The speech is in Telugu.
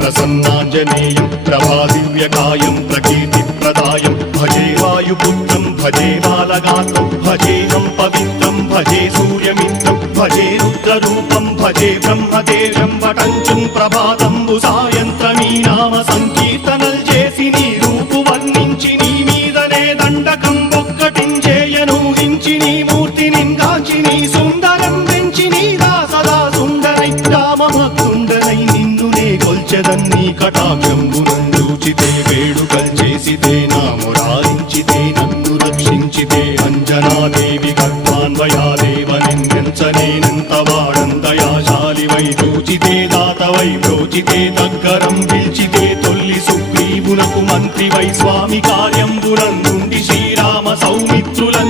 ప్రసన్నాంజనేయం ప్రభాదివ్యకాయం ప్రకీర్తిప్రదాయం భజే వాయుపుత్రం భజే బాలగాత్రం భజేహం పవిత్రం భజే సూర్యమిత్రం భజే రుద్రరూపం భజే బ్రహ్మదేవం వటంచుం ప్రభాతంబు సాయంత్రమీ నామ సంకీర్తనల్ చేసి నీ రూపు వర్ణించి నీ మీదనే దండకం ఒక్కటించేయనూహించి నీ మూర్తిని గాంచి నీ సుందరం పెంచి నీ దాసదా సుందరై రామభక్తుండరై నిన్నునే కొల్చెదన్నీ కటాక్షంబునందూచితే వేడుకల్ చేసితే నా మురారించితే నన్ను రక్షించితే అంజనాదేవి గర్భాన్వయాదేవనెంచనేనంత వాడందయాశాలివై చూచితే దాతవై బ్రోచితే దగ్గరం పిల్చితే తొల్లి సుగ్రీవునకు మంత్రివై స్వామి కార్యంబులందుండి శ్రీరామ సౌమిత్రులం